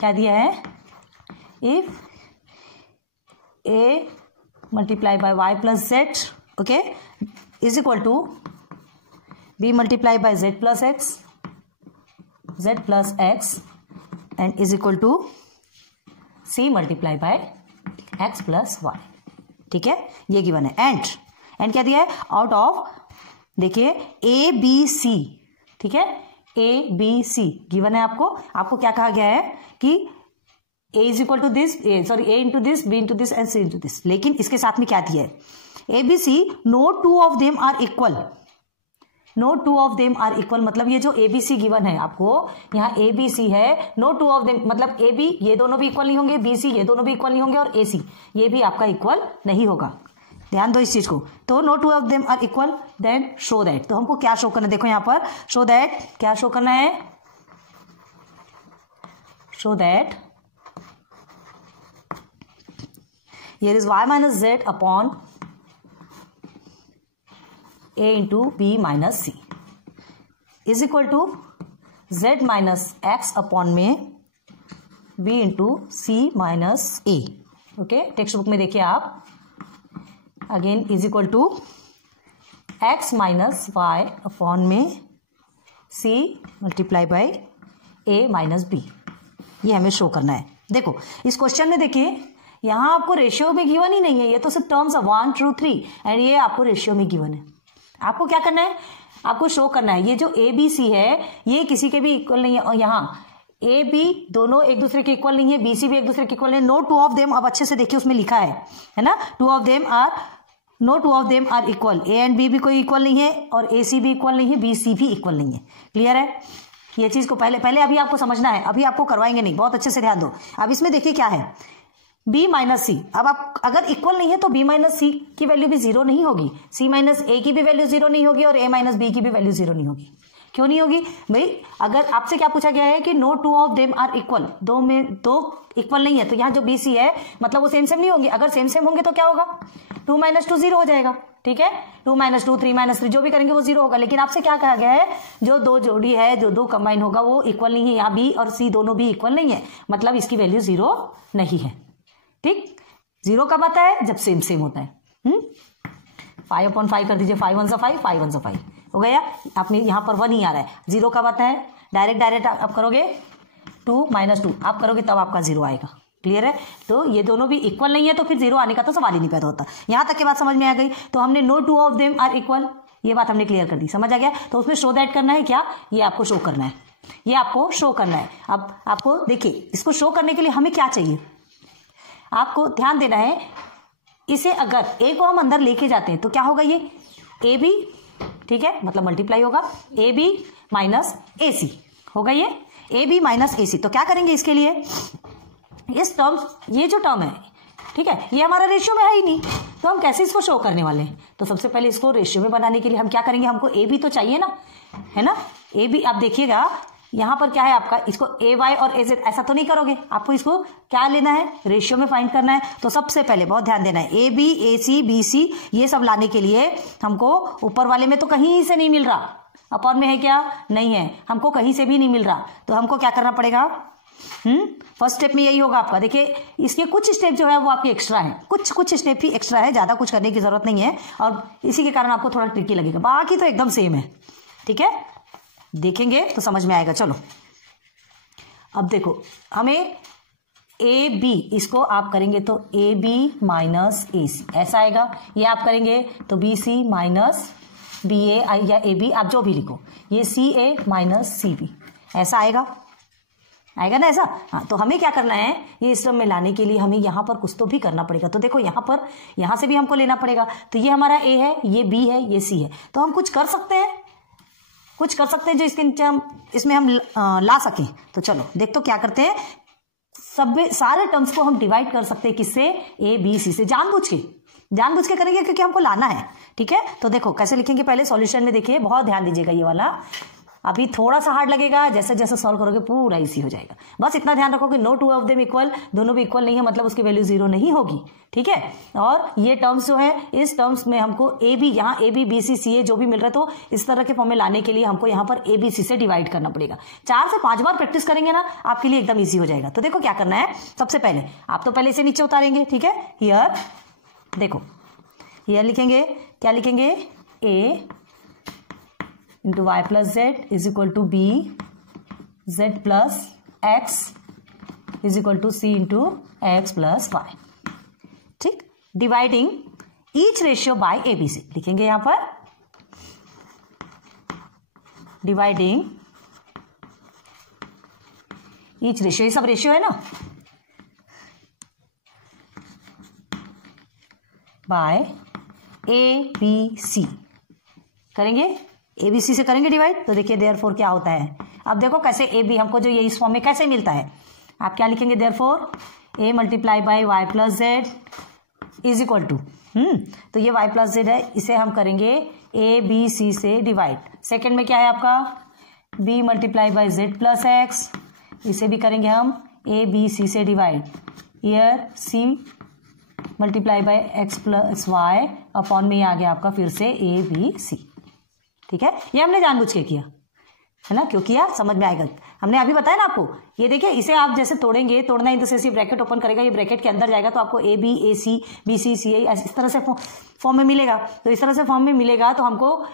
क्या दिया है, if a multiply by y plus z, okay, is equal to b multiply by z plus x and is equal to c multiply by x plus Y. ठीक है, ये given है। And क्या दिया है, आउट ऑफ, देखिए A B C, ठीक है, ए बी सी गिवन है आपको क्या कहा गया है कि A is equal to this, sorry A into this, B into this and C into this, लेकिन इसके साथ में क्या दिया है, A B C no two of them are equal, no two of them are equal, मतलब ये जो ए बी सी गिवन है आपको, यहाँ ए बी सी है, नो टू ऑफ देम मतलब ए बी ये दोनों भी इक्वल नहीं होंगे, बी सी ये दोनों भी इक्वल नहीं होंगे, और ए सी ये भी आपका इक्वल नहीं होगा। ध्यान दो इस चीज को। तो no two of them are equal, then show that, तो हमको क्या शो करना है, देखो यहाँ पर शो दैट, क्या शो करना है, show that here is y minus z upon a into b minus c is equal to z minus x upon में b into c minus a, okay, text book में देखिए आप, again is equal to x minus y upon में c multiply by a minus b, ये हमें show करना है। देखो इस क्वेश्चन में देखिए यहाँ आपको रेशियो में गिवन ही नहीं है, ये तो सिर्फ टर्म्स है 1 2 3 एंड ये आपको रेशियो में गिवन है। आपको क्या करना है, आपको शो करना है ये जो ए बी सी है ये किसी के भी इक्वल नहीं है, और यहाँ ए बी दोनों एक दूसरे के इक्वल नहीं है, बी सी भी एक दूसरे के इक्वल नहीं है, नो टू ऑफ देम, अब अच्छे से देखिए उसमें लिखा है ना, no two of them are equal, a and b भी कोई इक्वल नहीं है और ए सी भी इक्वल नहीं है, बी सी भी इक्वल नहीं है। क्लियर है, ये चीज को पहले अभी आपको समझना है, अभी आपको करवाएंगे नहीं, बहुत अच्छे से ध्यान दो। अब इसमें देखिए क्या है, b माइनस सी, अब आप अगर इक्वल नहीं है तो b माइनस सी की वैल्यू भी जीरो नहीं होगी, c माइनस ए की भी वैल्यू जीरो नहीं होगी और a माइनस बी की भी वैल्यू जीरो नहीं होगी। क्यों नहीं होगी भाई, अगर आपसे क्या पूछा गया है कि no two of them are equal, दो में दो इक्वल नहीं है, तो यहाँ जो बी सी है मतलब वो सेम सेम नहीं होंगे, अगर सेम सेम होंगे तो क्या होगा, 2 माइनस 2 जीरो हो जाएगा। ठीक है, 2 माइनस 2 3 माइनस 3 जो भी करेंगे वो जीरो होगा, लेकिन आपसे क्या कहा गया है, जो दो जोड़ी है, जो दो कंबाइन होगा वो इक्वल नहीं है, यहाँ बी और सी दोनों भी इक्वल नहीं है, मतलब इसकी वैल्यू जीरो नहीं है। ठीक, जीरो कब आता है, जब सेम सेम होता है। 5/5 कर दीजिए, 5 1 सा 5 5 1 सा 5 हो गया, आपने यहाँ पर 1 ही आ रहा है। जीरो कब आता है, डायरेक्ट आप करोगे 2 माइनस 2 आप करोगे तब आपका जीरो आएगा। क्लियर है, तो ये दोनों भी इक्वल नहीं है तो फिर जीरो आने का तो सवाल ही नहीं पैदा होता। यहाँ तक की बात समझ में आ गई, तो हमने no two of them are equal, ये बात हमने क्लियर कर दी, समझ आ गया। तो उसमें शो दैट करना है क्या, ये आपको शो करना है, ये आपको शो करना है। अब आपको देखिए इसको शो करने के लिए हमें क्या चाहिए, आपको ध्यान देना है, इसे अगर ए को हम अंदर लेके जाते हैं तो क्या होगा, ये ए बी, ठीक है, मतलब मल्टीप्लाई होगा ए बी माइनस ए सी होगा, ये A B minus A C. तो क्या करेंगे इसके लिए, इस टर्म, ये जो टर्म है, ठीक है, ये हमारा रेशियो में है ही नहीं, तो हम कैसे इसको शो करने वाले हैं। तो सबसे पहले इसको रेशियो में बनाने के लिए हम क्या करेंगे, हमको ए बी तो चाहिए ना, है ना, ए बी। आप देखिएगा यहां पर क्या है आपका, इसको ए वाई और ए जेड ऐसा तो नहीं करोगे, आपको इसको क्या लेना है, रेशियो में फाइंड करना है। तो सबसे पहले बहुत ध्यान देना है, A B A C B सी ये सब लाने के लिए हमको ऊपर वाले में तो कहीं से नहीं मिल रहा, अपॉन में है क्या, नहीं है, हमको कहीं से भी नहीं मिल रहा, तो हमको क्या करना पड़ेगा, फर्स्ट स्टेप में यही होगा आपका। देखिए इसके कुछ स्टेप जो है वो आपके एक्स्ट्रा है, कुछ स्टेप ही एक्स्ट्रा है, ज्यादा कुछ करने की जरूरत नहीं है, और इसी के कारण आपको थोड़ा ट्रिकी लगेगा, बाकी तो एकदम सेम है। ठीक है, देखेंगे तो समझ में आएगा। चलो अब देखो, हमें ए बी, इसको आप करेंगे तो ए बी माइनस ए सी ऐसा आएगा, ये आप करेंगे तो बी सी माइनस बी ए आई या ए बी, आप जो भी लिखो, ये सी ए माइनस सी बी ऐसा आएगा ना ऐसा। हाँ, तो हमें क्या करना है, ये इस टर्म में लाने के लिए हमें यहाँ पर कुछ तो भी करना पड़ेगा। तो देखो यहाँ पर, यहाँ से भी हमको लेना पड़ेगा, तो ये हमारा ए है, ये बी है, ये सी है, तो हम कुछ कर सकते हैं जो इसके इसमें हम ला सकें। तो चलो देख तो क्या करते हैं, सारे टर्म्स को हम डिवाइड कर सकते हैं किससे, ए बी सी से, जानबूझ के करेंगे क्योंकि हमको लाना है। ठीक है, तो देखो कैसे लिखेंगे, पहले सॉल्यूशन में देखिए, बहुत ध्यान दीजिएगा, ये वाला अभी थोड़ा सा हार्ड लगेगा, जैसे जैसे सॉल्व करोगे पूरा इजी हो जाएगा। बस इतना ध्यान रखो कि no two of them equal, दोनों भी इक्वल नहीं है मतलब उसकी वैल्यू 0 नहीं होगी, ठीक है। और ये टर्म्स जो है, इस टर्म्स में हमको ए बी, यहाँ ए बी बी सी सी ए जो भी मिल रहा है, तो इस तरह के फॉर्म में लाने के लिए हमको यहाँ पर ए बी सी से डिवाइड करना पड़ेगा। 4 से 5 बार प्रैक्टिस करेंगे ना, आपके लिए एकदम ईजी हो जाएगा। तो देखो क्या करना है, सबसे पहले आप तो पहले इसे नीचे उतारेंगे, ठीक है। हियर देखो, हियर लिखेंगे, क्या लिखेंगे, A into Y plus Z is equal to B, Z plus X is equal to C into X plus Y, ठीक। Dividing each ratio by A B C लिखेंगे यहां पर, डिवाइडिंग ईच रेशियो, ये सब ratio है ना, bye A B C करेंगे, A B c से करेंगे डिवाइड। तो देखिए देयरफॉर क्या होता है, अब देखो कैसे ए बी हमको जो ये इस फॉर्म में कैसे मिलता है, आप क्या लिखेंगे, therefore a multiply by y plus Z is equal to, तो ये वाई प्लस जेड है, इसे हम करेंगे ए बी सी से डिवाइड। सेकेंड में क्या है आपका, b multiply by z plus x, इसे भी करेंगे हम ए बी सी से डिवाइड। ईयर c multiply by x plus Y upon में आ गया आपका फिर से ए बी सी, ठीक है। ये हमने जानबूझ के किया है ना, क्यों किया समझ में आएगा, हमने अभी बताया ना आपको। ये देखिए इसे आप जैसे तोड़ेंगे, तोड़ना इन द सेंस ये ब्रैकेट ओपन करेगा, ये ब्रैकेट के अंदर जाएगा तो आपको A B A C B सी सी ए इस तरह से फॉर्म में मिलेगा। तो इस तरह से फॉर्म में मिलेगा तो हमको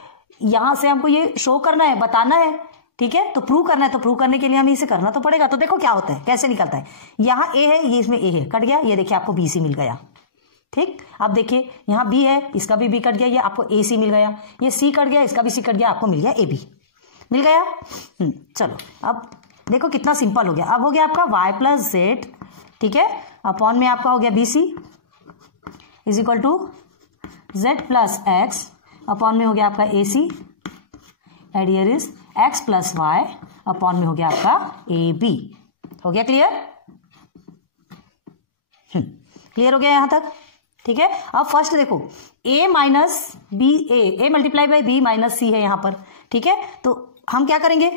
यहां से हमको ये शो करना है, बताना है, ठीक है। तो प्रूव करना है, तो प्रूव करने के लिए हमें इसे करना तो पड़ेगा। तो देखो क्या होता है, कैसे निकलता है, यहाँ ए है, ये इसमें ए है, कट गया, ये देखिए आपको बी सी मिल गया, ठीक। अब देखिए यहाँ बी है, इसका भी बी कट गया, ये आपको ए सी मिल गया, ये सी कट गया, इसका भी सी कट गया, आपको मिल गया ए बी मिल गया। चलो अब देखो कितना सिंपल हो गया। अब हो गया आपका वाई प्लस जेड, ठीक है, अपॉन में आपका हो गया B C is equal to Z plus x, upon में हो गया आपका A C, and here is X plus Y, upon में हो गया आपका ए बी। हो गया क्लियर, क्लियर हो गया यहां तक, ठीक है। अब फर्स्ट देखो a minus B, A multiply by B minus C है यहां पर, ठीक है। तो हम क्या करेंगे,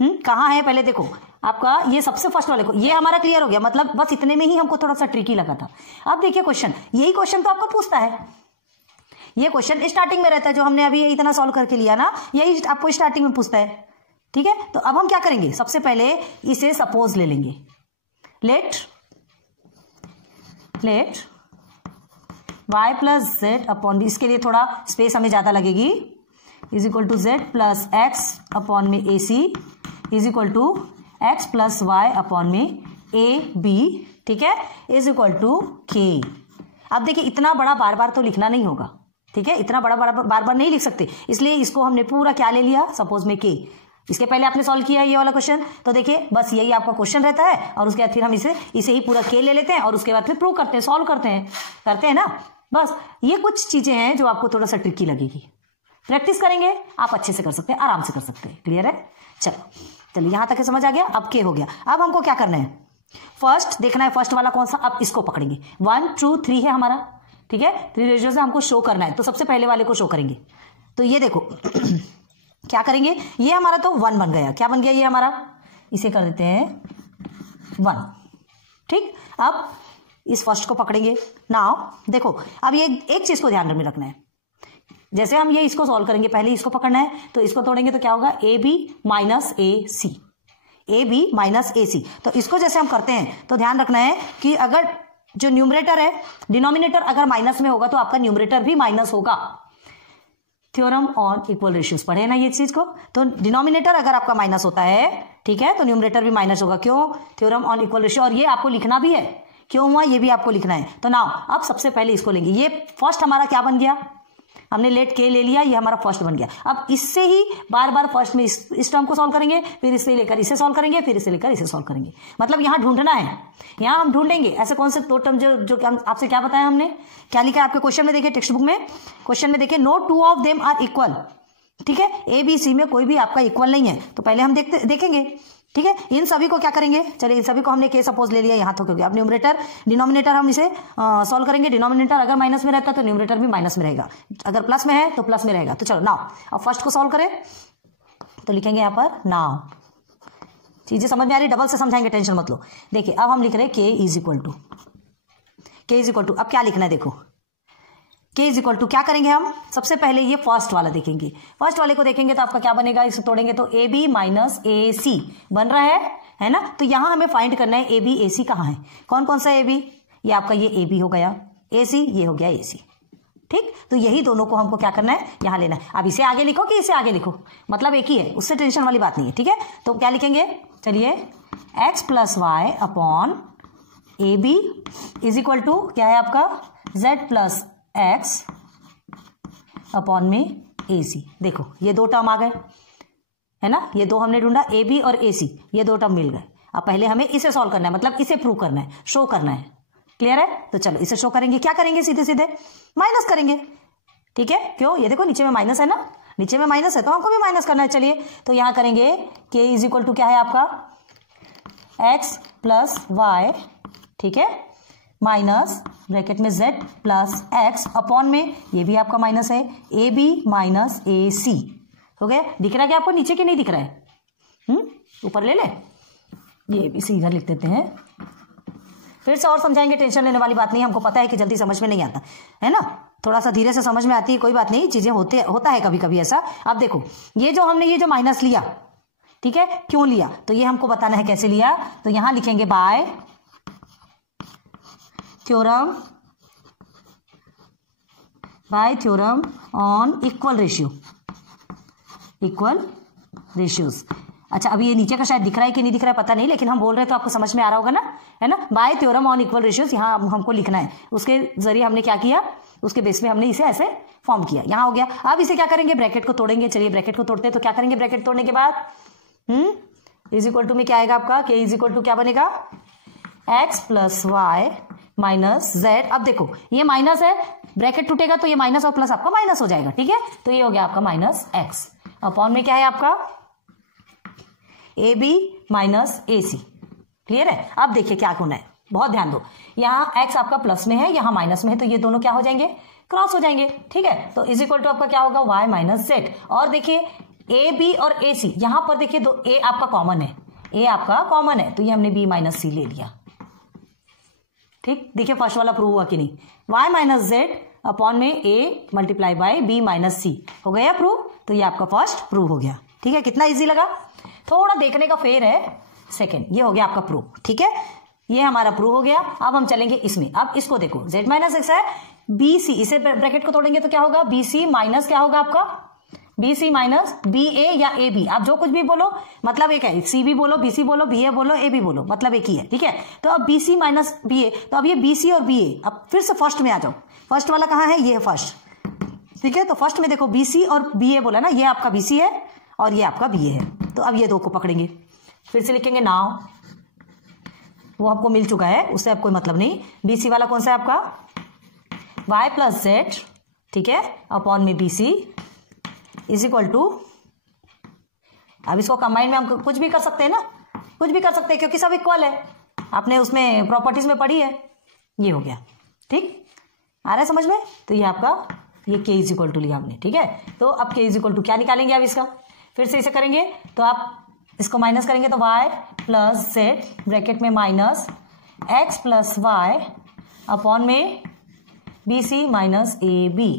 कहां है पहले देखो आपका, ये सबसे फर्स्ट वाले को, ये हमारा क्लियर हो गया, मतलब बस इतने में ही हमको थोड़ा सा ट्रिकी लगा था। अब देखिए क्वेश्चन, यही क्वेश्चन तो आपको पूछता है, ये क्वेश्चन स्टार्टिंग में रहता है, जो हमने अभी इतना सॉल्व करके लिया ना, यही आपको स्टार्टिंग में पूछता है, ठीक है। तो अब हम क्या करेंगे, सबसे पहले इसे सपोज ले लेंगे, let y plus Z upon B, इसके लिए थोड़ा स्पेस हमें ज्यादा लगेगी, is equal to Z plus x upon में A C is equal to X plus Y upon में ए बी, ठीक है, इज इक्वल टू के। अब देखिए इतना बड़ा बार बार तो लिखना नहीं होगा, ठीक है, इतना बड़ा बार बार नहीं लिख सकते, इसलिए इसको हमने पूरा क्या ले लिया, सपोज में के। इसके पहले आपने सॉल्व किया ये वाला क्वेश्चन, तो देखिए बस यही आपका क्वेश्चन रहता है, और उसके बाद फिर हम इसे ही पूरा के ले लेते हैं, और उसके बाद फिर प्रूव करते हैं, सॉल्व करते हैं ना। बस ये कुछ चीजें हैं जो आपको थोड़ा सा ट्रिकी लगेगी, प्रैक्टिस करेंगे आप अच्छे से कर सकते हैं, आराम से कर सकते हैं। क्लियर है, चलो यहां तक समझ आ गया। अब के हो गया, अब हमको क्या करना है, फर्स्ट देखना है फर्स्ट वाला कौन सा, अब इसको पकड़ेंगे, 1 2 3 है हमारा, ठीक है, 3 रेशियो से हमको शो करना है, तो सबसे पहले वाले को शो करेंगे। तो ये देखो क्या करेंगे, ये हमारा तो 1 बन गया, क्या बन गया ये हमारा, इसे कर देते हैं 1, ठीक। अब इस फर्स्ट को पकड़ेंगे, नाउ देखो अब ये एक चीज को ध्यान में रखना है, जैसे हम ये इसको सॉल्व करेंगे, पहले इसको पकड़ना है, तो इसको तोड़ेंगे तो क्या होगा, A B minus A C, A B minus A C. तो इसको जैसे हम करते हैं तो ध्यान रखना है कि अगर जो न्यूमरेटर है, डिनोमिनेटर अगर माइनस में होगा तो आपका न्यूमरेटर भी माइनस होगा। थ्योरम ऑन इक्वल रेशियोज पढ़े ना ये चीज को, तो डिनोमिनेटर अगर आपका माइनस होता है, ठीक है, तो न्यूमरेटर भी माइनस होगा, क्यों, थ्योरम ऑन इक्वल रेशियो, और ये आपको लिखना भी है, क्यों हुआ ये भी आपको लिखना है। तो नाउ अब सबसे पहले इसको लेंगे, ये फर्स्ट हमारा क्या बन गया, हमने लेट के ले लिया, ये हमारा फर्स्ट बन गया। अब इससे ही बार बार फर्स्ट में इस टर्म को सॉल्व करेंगे, फिर इससे लेकर इसे सॉल्व करेंगे, फिर इसे लेकर इसे सॉल्व करेंगे, मतलब यहां ढूंढना है, यहां हम ढूंढेंगे ऐसे कौन से दो टर्म जो आपसे क्या बताया हमने, क्या लिखा है आपके क्वेश्चन में, देखिए टेक्स्ट बुक में क्वेश्चन में देखिए, no two of them are equal, ठीक है, ए बी सी में कोई भी आपका इक्वल नहीं है, तो पहले हम देखेंगे, ठीक है। इन सभी को क्या करेंगे, चलिए इन सभी को हमने के सपोज ले लिया, यहां तो क्योंकि अब न्यूमरेटर डिनोमिनेटर हम इसे सॉल्व करेंगे, डिनोमिनेटर अगर माइनस में रहता है तो न्यूमरेटर भी माइनस में रहेगा, अगर प्लस में है तो प्लस में रहेगा। तो चलो नाउ अब फर्स्ट को सॉल्व करें, तो लिखेंगे यहाँ पर नाउ। चीजें समझ में आ रही, डबल से समझाएंगे, टेंशन मत लो। देखिए अब हम लिख रहे हैं k इज इक्वल टू अब क्या लिखना है, देखो k इज इक्वल टू क्या करेंगे हम, सबसे पहले ये फर्स्ट वाला देखेंगे। फर्स्ट वाले को देखेंगे तो आपका क्या बनेगा, इसे तोड़ेंगे तो ए बी माइनस ए सी बन रहा है ना। तो यहां हमें फाइंड करना है ए बी ए सी कहाँ है, कौन कौन सा ए बी, ये आपका ये ए बी हो गया, ए सी ये हो गया ए सी। ठीक, तो यही दोनों को हमको क्या करना है, यहां लेना है। अब इसे आगे लिखो कि इसे आगे लिखो, मतलब एक ही है, उससे टेंशन वाली बात नहीं है। ठीक है, तो क्या लिखेंगे, चलिए x plus Y upon a b is equal to क्या है आपका z प्लस एक्स अपॉन में ए सी। देखो ये दो टर्म आ गए है ना, ये दो हमने ढूंढा, ए बी और ए सी, ये दो टर्म मिल गए। अब पहले हमें इसे सॉल्व करना है, मतलब इसे प्रूव करना है, शो करना है। क्लियर है, तो चलो इसे शो करेंगे। क्या करेंगे, सीधे सीधे माइनस करेंगे। ठीक है, क्यों, ये देखो नीचे में माइनस है ना, नीचे में माइनस है तो हमको भी माइनस करना है। चलिए तो यहां करेंगे k इज इक्वल टू क्या है आपका x प्लस वाई, ठीक है, माइनस ब्रैकेट में z प्लस x अपॉन में ये भी आपका माइनस है ए बी माइनस ए सी। हो गया, दिख रहा है क्या आपको नीचे की नहीं दिख रहा है, ऊपर ले ले, ये भी सीधा लिख देते हैं। फिर से और समझाएंगे, टेंशन लेने वाली बात नहीं, हमको पता है कि जल्दी समझ में नहीं आता है ना, थोड़ा सा धीरे से समझ में आती है, कोई बात नहीं, चीजें होता है कभी कभी ऐसा। अब देखो ये जो हमने ये जो माइनस लिया, ठीक है, क्यों लिया, तो ये हमको बताना है कैसे लिया। तो यहां लिखेंगे bye theorem on equal ratios. अच्छा, अभी ये नीचे का शायद दिख रहा है कि नहीं दिख रहा है पता नहीं, लेकिन हम बोल रहे हैं तो आपको समझ में आ रहा होगा ना, है ना। Bye theorem on equal ratios यहाँ हमको लिखना है, उसके जरिए हमने क्या किया, उसके बेस में हमने इसे ऐसे फॉर्म किया, यहाँ हो गया। अब इसे क्या करेंगे, ब्रैकेट को तोड़ेंगे। चलिए ब्रैकेट को तोड़ते हैं, तो क्या करेंगे, ब्रैकेट तोड़ने के बाद इज इक्वल टू में क्या आएगा आपका, के इज इक्वल टू क्या बनेगा, x plus y minus z. अब देखो ये माइनस है, ब्रैकेट टूटेगा तो ये माइनस और प्लस आपका माइनस हो जाएगा। ठीक है, तो ये हो गया आपका माइनस एक्स अपॉन में क्या है आपका a B minus A c. Clear है, अब देखिए क्या होना है, बहुत ध्यान दो, यहाँ x आपका प्लस में है, यहाँ माइनस में है, तो ये दोनों क्या हो जाएंगे, क्रॉस हो जाएंगे। ठीक है, तो इज इक्वल टू आपका क्या होगा, y माइनस जेड। और देखिए ए बी और ए सी, यहां पर देखिए दो ए आपका कॉमन है, ए आपका कॉमन है, तो ये हमने b माइनस सी ले लिया। ठीक, देखिए फर्स्ट वाला प्रूव हुआ कि नहीं, y माइनस जेड अपॉन में a multiply by b minus C हो गया प्रूव। तो ये आपका फर्स्ट प्रूव हो गया। ठीक है, कितना इजी लगा, थोड़ा देखने का फेर है सेकंड, ये हो गया आपका प्रूफ। ठीक है, ये हमारा प्रूफ हो गया। अब हम चलेंगे इसमें, अब इसको देखो z माइनस एक्स है, बी सी, इसे ब्रैकेट को तोड़ेंगे तो क्या होगा, बी सी माइनस क्या होगा आपका, बी सी माइनस बी ए या ए बी, आप जो कुछ भी बोलो मतलब एक है, सी भी बोलो, बी सी बोलो, बी ए बोलो, ए बी बोलो, मतलब एक ही है। ठीक है, तो अब बी सी माइनस बी ए, तो अब ये बी सी और बी ए, अब फिर से फर्स्ट में आ जाओ, फर्स्ट वाला कहाँ है, ये है फर्स्ट। ठीक है, तो फर्स्ट में देखो बी सी और बी ए बोला ना, ये आपका बी सी है और ये आपका बी ए है, तो अब ये दो को पकड़ेंगे, फिर से लिखेंगे नाउ, वो आपको मिल चुका है, उससे अब कोई मतलब नहीं। बी सी वाला कौन सा है आपका, वाई प्लस जेड, ठीक है, अपॉन में B C is equal to, अब इसको कंबाइन में हम कुछ भी कर सकते हैं ना, कुछ भी कर सकते हैं क्योंकि सब इक्वल है, आपने उसमें प्रॉपर्टीज में पढ़ी है। ये हो गया, ठीक आ रहा है समझ में। तो ये आपका ये के इज इक्वल टू लिया हमने। ठीक है, तो अब के इज इक्वल टू क्या निकालेंगे, अब इसका फिर से इसे करेंगे, तो आप इसको माइनस करेंगे तो y प्लस जेड ब्रैकेट में minus X plus Y upon में B C minus A B.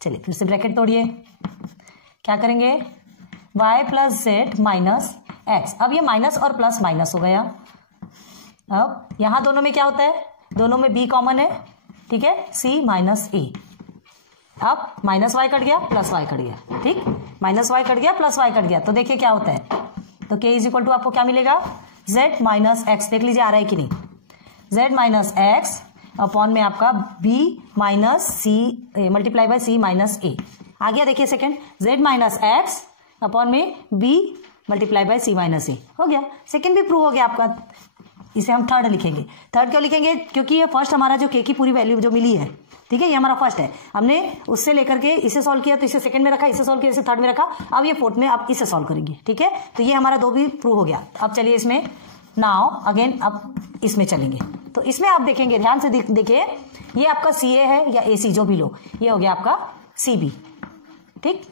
चलिए फिर से ब्रैकेट तोड़िए, क्या करेंगे, y plus Z minus X. अब ये माइनस और प्लस माइनस हो गया। अब यहां दोनों में क्या होता है, दोनों में b कॉमन है, ठीक है, c माइनस ए। अब माइनस वाई कट गया, प्लस वाई कट गया, ठीक, माइनस वाई कट गया, प्लस वाई कट गया, तो देखिए क्या होता है, तो k इज इक्वल टू आपको क्या मिलेगा, z माइनस एक्स, देख लीजिए आ रहा है कि नहीं, z माइनस एक्स अपॉन में आपका b minus C multiply by c minus A आ गया। देखिए second, z minus X upon में b multiply by c minus A हो गया, सेकंड भी प्रूव हो गया आपका। इसे हम थर्ड लिखेंगे। थर्ड क्यों लिखेंगे, क्योंकि ये फर्स्ट हमारा जो k की पूरी वैल्यू जो मिली है, ठीक है, ये हमारा फर्स्ट है, हमने उससे लेकर के इसे सॉल्व किया तो इसे सेकंड में रखा, इसे सॉल्व किया इसे थर्ड में रखा, अब ये फोर्थ में आप इसे सॉल्व करेंगे। ठीक है, तो ये हमारा दो भी प्रूव हो गया। अब चलिए इसमें नाउ अगेन अब इसमें चलेंगे, तो इसमें आप देखेंगे ध्यान से देखिए, ये आपका सी ए है या ए सी जो भी लो, ये हो गया आपका सी बी। ठीक,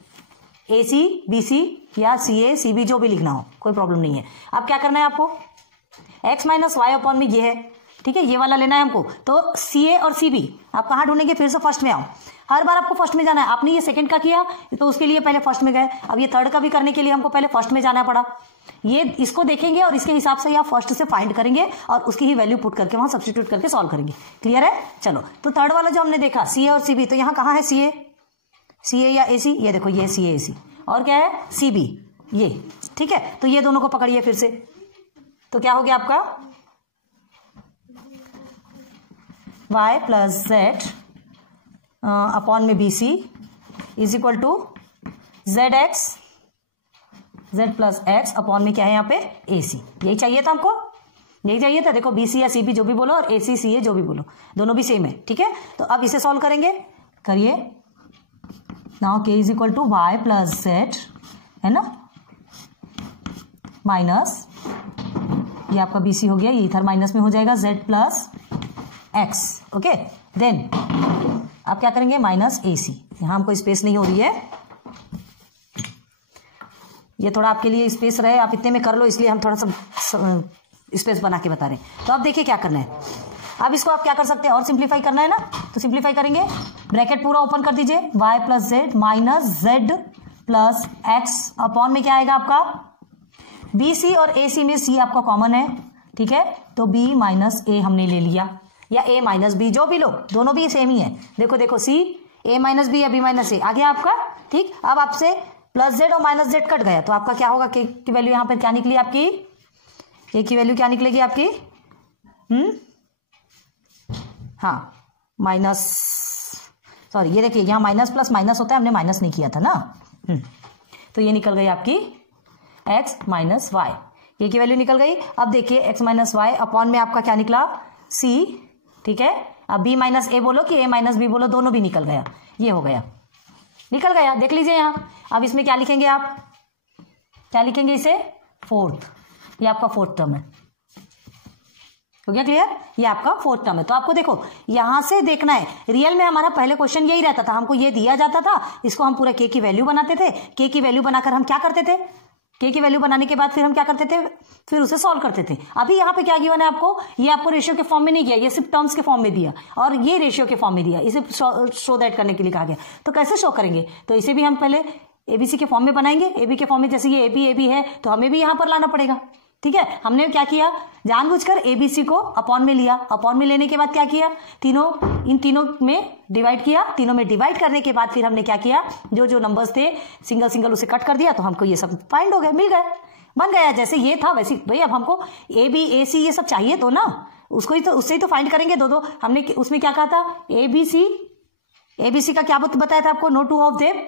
AC BC या CA CB जो भी लिखना हो, कोई प्रॉब्लम नहीं है। अब क्या करना है आपको, x माइनस वाई अपॉन में ये है, ठीक है, ये वाला लेना है हमको। तो CA और CB आप कहाँ ढूंढेंगे, फिर से फर्स्ट में आओ। हर बार आपको फर्स्ट में जाना है। आपने ये सेकंड का किया तो उसके लिए पहले फर्स्ट में गए, अब ये थर्ड का भी करने के लिए हमको पहले फर्स्ट में जाना पड़ा। ये इसको देखेंगे और इसके हिसाब से आप फर्स्ट से फाइंड करेंगे और उसकी ही वैल्यू पुट करके वहां सब्स्टिट्यूट करके सॉल्व करेंगे। क्लियर है? चलो, तो थर्ड वाला जो हमने देखा CA और CB, तो यहाँ कहाँ है CA या AC, ये देखो ये CA AC, और क्या है CB ये, ठीक है। तो ये दोनों को पकड़िए फिर से, तो क्या हो गया आपका y प्लस z अपॉन में BC is equal to ZX Z plus x upon में क्या है यहाँ पे AC। यही चाहिए था हमको, यही चाहिए था। देखो BC या CB जो भी बोलो और AC CA जो भी बोलो, दोनों भी सेम है, ठीक है। तो अब इसे सॉल्व करेंगे, करिए। Now K is equal to y plus Z, है ना, माइनस ये आपका BC हो गया, ये इधर माइनस में हो जाएगा Z plus x, okay. Then आप क्या करेंगे, माइनस AC, यहां हमको स्पेस नहीं हो रही है, ये थोड़ा आपके लिए स्पेस रहे, आप इतने में कर लो, इसलिए हम थोड़ा सा स्पेस बना के बता रहे हैं। तो अब देखिए क्या करना है। अब इसको आप क्या कर सकते हैं, और सिंप्लीफाई करना है ना, तो सिंप्लीफाई करेंगे, ब्रैकेट पूरा ओपन कर दीजिए, y plus Z minus Z plus x upon में क्या आएगा आपका BC और AC में C आपका कॉमन है, ठीक है। तो B माइनस A हमने ले लिया, या A माइनस B जो भी लो, दोनों भी सेम ही है। देखो देखो C A माइनस B या B माइनस A आ गया आपका, ठीक। अब आपसे प्लस Z और माइनस Z कट गया, तो आपका क्या होगा, K की वैल्यू यहाँ पर क्या निकली आपकी, K की वैल्यू क्या निकलेगी आपकी, हाँ माइनस, सॉरी ये देखिए यहाँ माइनस प्लस माइनस होता है, हमने माइनस नहीं किया था ना, तो ये निकल गई आपकी x माइनस वाई, ये की वैल्यू निकल गई। अब देखिए x माइनस वाई अपॉन में आपका क्या निकला C, ठीक है। अब B माइनस A बोलो कि A माइनस B बोलो, दोनों भी निकल गया, ये हो गया, निकल गया, देख लीजिए यहाँ। अब इसमें क्या लिखेंगे आप, क्या लिखेंगे इसे, फोर्थ, ये आपका फोर्थ टर्म है, हो गया क्लियर, ये आपका फोर्थ टर्म है। तो आपको देखो यहां से देखना है, रियल में हमारा पहले क्वेश्चन यही रहता था, हमको ये दिया जाता था, इसको हम पूरा K की वैल्यू बनाते थे, K की वैल्यू बनाकर हम क्या करते थे, K की वैल्यू बनाने के बाद फिर हम क्या करते थे, फिर उसे सॉल्व करते थे। अभी यहाँ पे क्या गिवन है आपको, ये आपको रेशियो के फॉर्म में नहीं किया, ये सिर्फ टर्म्स के फॉर्म में दिया और ये रेशियो के फॉर्म में दिया, इसे शो दैट करने के लिए कहा गया। तो कैसे शो करेंगे, तो इसे भी हम पहले ABC के फॉर्म में बनाएंगे, AB के फॉर्म में, जैसे ये AB है तो हमें भी यहाँ पर लाना पड़ेगा, ठीक है। हमने क्या किया, जानबूझकर ABC को अपॉन में लिया, अपॉन में लेने के बाद क्या किया, इन तीनों में डिवाइड किया, तीनों में डिवाइड करने के बाद फिर हमने क्या किया, जो जो नंबर्स थे सिंगल सिंगल उसे कट कर दिया, तो हमको ये सब फाइंड हो गए, मिल गए, बन गया। जैसे ये था वैसे भाई, अब हमको AB AC ये सब चाहिए तो ना, उसको ही तो, उससे ही तो फाइंड करेंगे। दो हमने उसमें क्या कहा था, ABC का क्या बताया था आपको, no two of them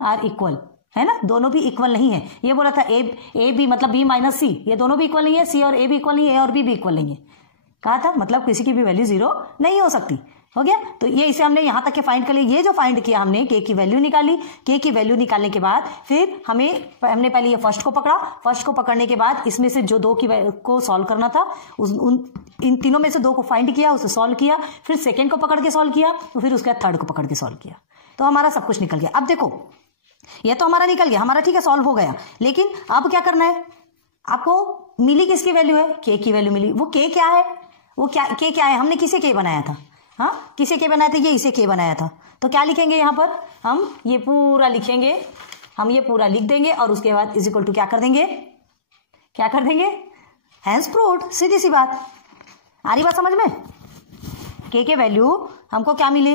are equal, है ना, दोनों भी इक्वल नहीं है। ये बोला था ए बी मतलब B माइनस C, ये दोनों भी इक्वल नहीं है, C और A भी इक्वल नहीं है, A और B भी इक्वल नहीं है, कहा था, मतलब किसी की भी वैल्यू 0 नहीं हो सकती, हो गया। तो ये इसे हमने यहां तक के फाइंड कर लिया। ये जो फाइंड किया हमने, K की वैल्यू निकाली, K की वैल्यू निकालने के बाद फिर हमने पहले ये फर्स्ट को पकड़ा, फर्स्ट को पकड़ने के बाद इसमें से जो 2 की को सॉल्व करना था, इन तीनों में से 2 को फाइंड किया, उसे सॉल्व किया, फिर सेकेंड को पकड़ के सॉल्व किया, तो फिर उसके बाद थर्ड को पकड़ के सॉल्व किया, तो हमारा सब कुछ निकल गया। अब देखो ये तो हमारा निकल गया, हमारा ठीक है, सॉल्व हो गया, लेकिन अब क्या करना है आपको, मिली किसकी वैल्यू है, K की वैल्यू मिली। वो K क्या है, वो क्या K क्या है, हमने किसे K बनाया था, हाँ किसे K बनाया था, ये इसे K बनाया था। तो क्या लिखेंगे यहाँ पर, हम ये पूरा लिखेंगे, हम ये पूरा लिख देंगे और उसके बाद इज इक्वल टू क्या कर देंगे, क्या कर देंगे, हैंस प्रूव्ड, सीधी सी बात, आ रही बात समझ में। K के वैल्यू हमको क्या मिले,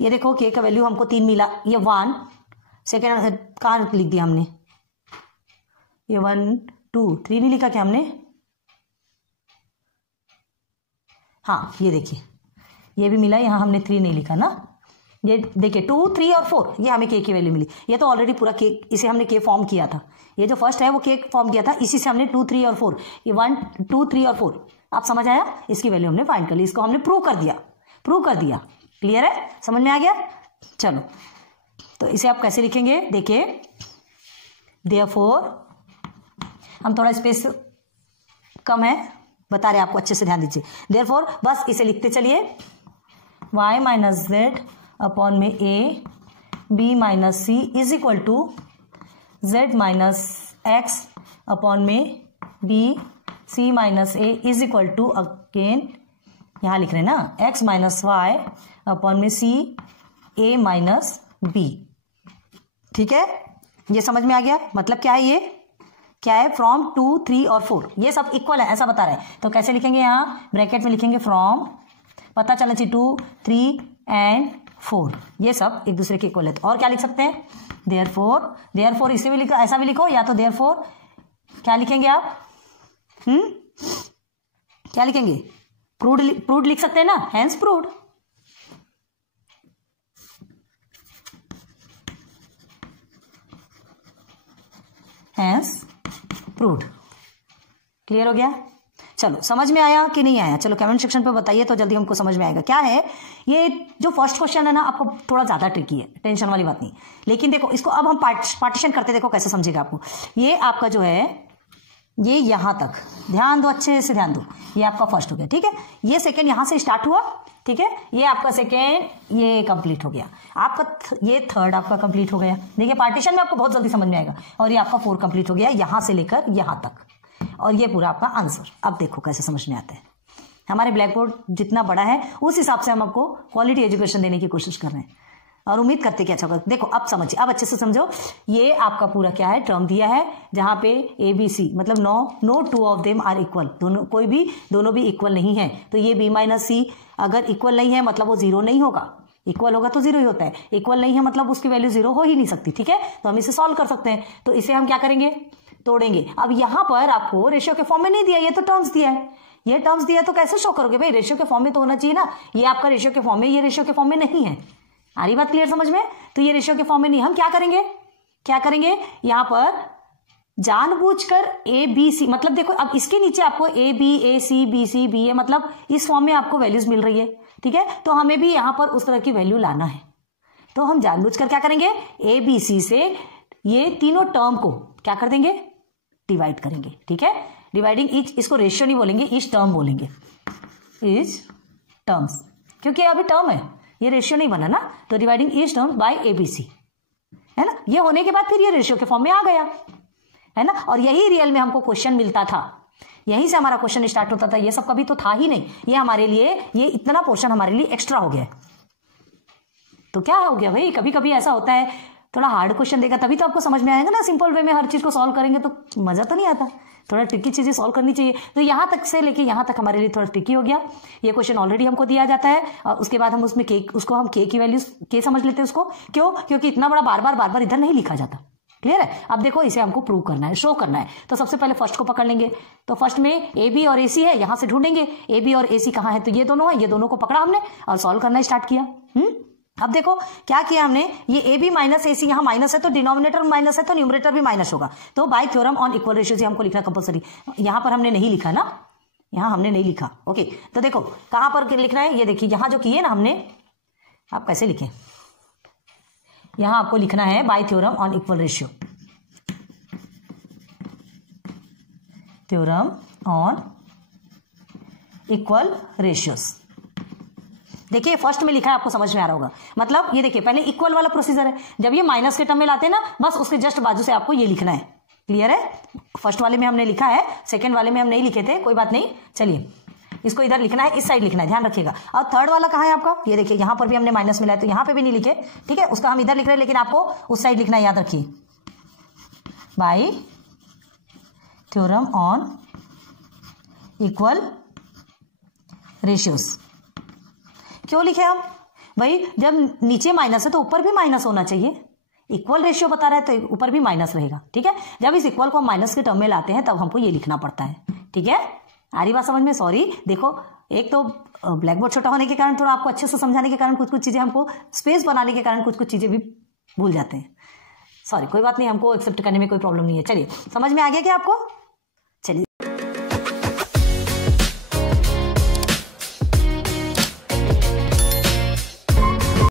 ये देखो K का वैल्यू हमको 3 मिला, ये 1 सेकेंड कहाँ लिख दिया हमने, ये 1 2 3 नहीं लिखा क्या हमने, हाँ ये देखिए ये भी मिला, यहाँ हमने 3 नहीं लिखा ना, ये देखिए 2 3 और 4 ये हमें K की वैल्यू मिली। ये तो ऑलरेडी पूरा K, इसे हमने K फॉर्म किया था, ये जो फर्स्ट है वो K फॉर्म किया था, इसी से हमने 2 3 और 4, ये 1 2 3 और 4, आप समझ आया, इसकी वैल्यू हमने फाइंड कर ली, इसको हमने प्रूव कर दिया, क्लियर है, समझ में आ गया। चलो तो इसे आप कैसे लिखेंगे, देखिए देयरफॉर, हम थोड़ा स्पेस कम है बता रहे आपको, अच्छे से ध्यान दीजिए। देयरफॉर बस इसे लिखते चलिए, y माइनस जेड अपॉन में A B minus C is equal to z minus X upon में B C minus A is equal to, again यहाँ लिख रहे हैं ना, x माइनस वाई अपॉन में सी ए माइनस बी। ठीक है, ये समझ में आ गया? मतलब क्या है, ये क्या है, फ्रॉम 2, 3 और 4 ये सब इक्वल है ऐसा बता रहे हैं। तो कैसे लिखेंगे, यहाँ ब्रैकेट में लिखेंगे फ्रॉम, पता चलना चाहिए 2, 3 एंड 4 ये सब एक दूसरे के इक्वल है। तो और क्या लिख सकते हैं, देयरफॉर इसे भी लिखो, ऐसा भी लिखो, या तो देयरफॉर क्या लिखेंगे आप, क्या लिखेंगे, प्रूव्ड लिख सकते हैं ना, hence proved. Hence proved. Clear हो गया? चलो समझ में आया कि नहीं आया? चलो कमेंट सेक्शन पे बताइए तो जल्दी हमको समझ में आएगा। क्या है ये जो फर्स्ट क्वेश्चन है ना, आपको थोड़ा ज्यादा ट्रिकी है, टेंशन वाली बात नहीं। लेकिन देखो इसको अब हम पार्टीशन करते, देखो कैसे समझेगा आपको। ये आपका जो है ये यहां तक ध्यान दो, अच्छे से ध्यान दो, ये आपका फर्स्ट हो गया। ठीक है, ये सेकेंड यहां से स्टार्ट हुआ। ठीक है, ये आपका सेकेंड ये कंप्लीट हो गया, आपका ये थर्ड आपका कंप्लीट हो गया। देखिए पार्टीशन में आपको बहुत जल्दी समझ में आएगा। और ये आपका 4 कंप्लीट हो गया यहां से लेकर यहां तक, और ये पूरा आपका आंसर। अब देखो कैसे समझ में आता है। हमारे ब्लैक बोर्ड जितना बड़ा है उस हिसाब से हम आपको क्वालिटी एजुकेशन देने की कोशिश कर रहे हैं और उम्मीद करते क्या अच्छा होगा। देखो अब समझिए, अब अच्छे से समझो। ये आपका पूरा क्या है, टर्म दिया है जहां पे ए बी सी मतलब no 2 of them are equal, दोनों भी इक्वल नहीं है। तो ये बी माइनस सी अगर इक्वल नहीं है मतलब वो 0 नहीं होगा, इक्वल होगा तो 0 ही होता है, इक्वल नहीं है मतलब उसकी वैल्यू 0 हो ही नहीं सकती। ठीक है, तो हम इसे सॉल्व कर सकते हैं। तो इसे हम क्या करेंगे, तोड़ेंगे। अब यहां पर आपको रेशियो के फॉर्म में नहीं दिया, ये तो टर्म्स दिया है। ये टर्म्स दिया तो कैसे शो करोगे भाई, रेशियो के फॉर्म में तो होना चाहिए ना। ये आपका रेशियो के फॉर्म में, ये रेशियो के फॉर्म में नहीं है। आ रही बात क्लियर समझ में? तो ये रेशियो के फॉर्म में नहीं, हम क्या करेंगे यहां पर जानबूझकर ए बी सी, मतलब देखो अब इसके नीचे आपको A B A C B C B A मतलब इस फॉर्म में आपको वैल्यूज मिल रही है। ठीक है, तो हमें भी यहां पर उस तरह की वैल्यू लाना है। तो हम जानबूझकर क्या करेंगे, ए बी सी से ये तीनों टर्म को क्या कर देंगे, डिवाइड करेंगे। ठीक है, डिवाइडिंग ईच, इसको रेशियो नहीं बोलेंगे, ईच टर्म बोलेंगे, ईच टर्म्स, क्योंकि अभी टर्म है, ये रेशियो नहीं बना ना। तो dividing each term by ABC, है ना। ये होने के बाद फिर ये रेशियो के फॉर्म में आ गया, है ना। और यही रियल में हमको क्वेश्चन मिलता था, यहीं से हमारा क्वेश्चन स्टार्ट होता था। ये सब कभी तो था ही नहीं, ये हमारे लिए, ये इतना पोर्शन हमारे लिए एक्स्ट्रा हो गया। तो क्या हो गया भाई, कभी कभी ऐसा होता है, थोड़ा हार्ड क्वेश्चन देगा तभी तो आपको समझ में आएगा ना। सिंपल वे में हर चीज को सॉल्व करेंगे तो मजा तो नहीं आता, थोड़ा ट्रिकी चीजें सॉल्व करनी चाहिए। तो यहां तक से लेके यहां तक हमारे लिए थोड़ा ट्रिकी हो गया। ये क्वेश्चन ऑलरेडी हमको दिया जाता है और उसके बाद हम उसमें उसको हम के की वैल्यू के समझ लेते हैं उसको। क्यों? क्योंकि इतना बड़ा बार बार इधर नहीं लिखा जाता। क्लियर है? अब देखो इसे हमको प्रूव करना है, शो करना है। तो सबसे पहले फर्स्ट को पकड़ लेंगे। तो फर्स्ट में ए बी और ए सी है, यहां से ढूंढेंगे ए बी और ए सी कहां है, तो ये दोनों है, ये दोनों को पकड़ा हमने और सॉल्व करना स्टार्ट किया। अब देखो क्या किया हमने, ये ए बी माइनस ए सी यहाँ माइनस है तो डिनोमिनेटर माइनस है तो न्यूमरेटर भी माइनस होगा। तो bye theorem on equal ratios हमको लिखना कंपलसरी। यहां पर हमने नहीं लिखा ना, यहां हमने नहीं लिखा। ओके, तो देखो कहां पर लिखना है, ये देखिए यहां जो किए ना हमने, आप कैसे लिखें, यहां आपको लिखना है bye theorem on equal ratio, theorem on equal ratios. देखिए फर्स्ट में लिखा है, आपको समझ में आ रहा होगा। मतलब ये देखिए पहले इक्वल वाला प्रोसीजर है, जब ये माइनस के टर्म में लाते हैं ना, बस उसके जस्ट बाजू से आपको ये लिखना है। क्लियर है? फर्स्ट वाले में हमने लिखा है, सेकंड वाले में हम नहीं लिखे थे, कोई बात नहीं। चलिए इसको इधर लिखना है, इस साइड लिखना है, ध्यान रखिएगा। और थर्ड वाला कहाँ है आपका, ये देखिए यहां पर भी हमने माइनस मिला है तो यहां पर भी नहीं लिखे। ठीक है, उसका हम इधर लिख रहे हैं, लेकिन आपको उस साइड लिखना है, याद रखिए। Bye theorem on equal ratios. क्यों लिखे हम भाई, जब नीचे माइनस है तो ऊपर भी माइनस होना चाहिए। इक्वल रेशियो बता रहा है तो ऊपर भी माइनस रहेगा। ठीक है, जब इस इक्वल को हम माइनस के टर्म में लाते हैं तब हमको ये लिखना पड़ता है। ठीक है, आ रही बात समझ में? सॉरी, देखो एक तो ब्लैक बोर्ड छोटा होने के कारण, थोड़ा आपको अच्छे से समझाने के कारण कुछ चीजें हमको, स्पेस बनाने के कारण कुछ चीजें भी भूल जाते हैं। सॉरी, कोई बात नहीं, हमको एक्सेप्ट करने में कोई प्रॉब्लम नहीं है। चलिए समझ में आ गया क्या आपको?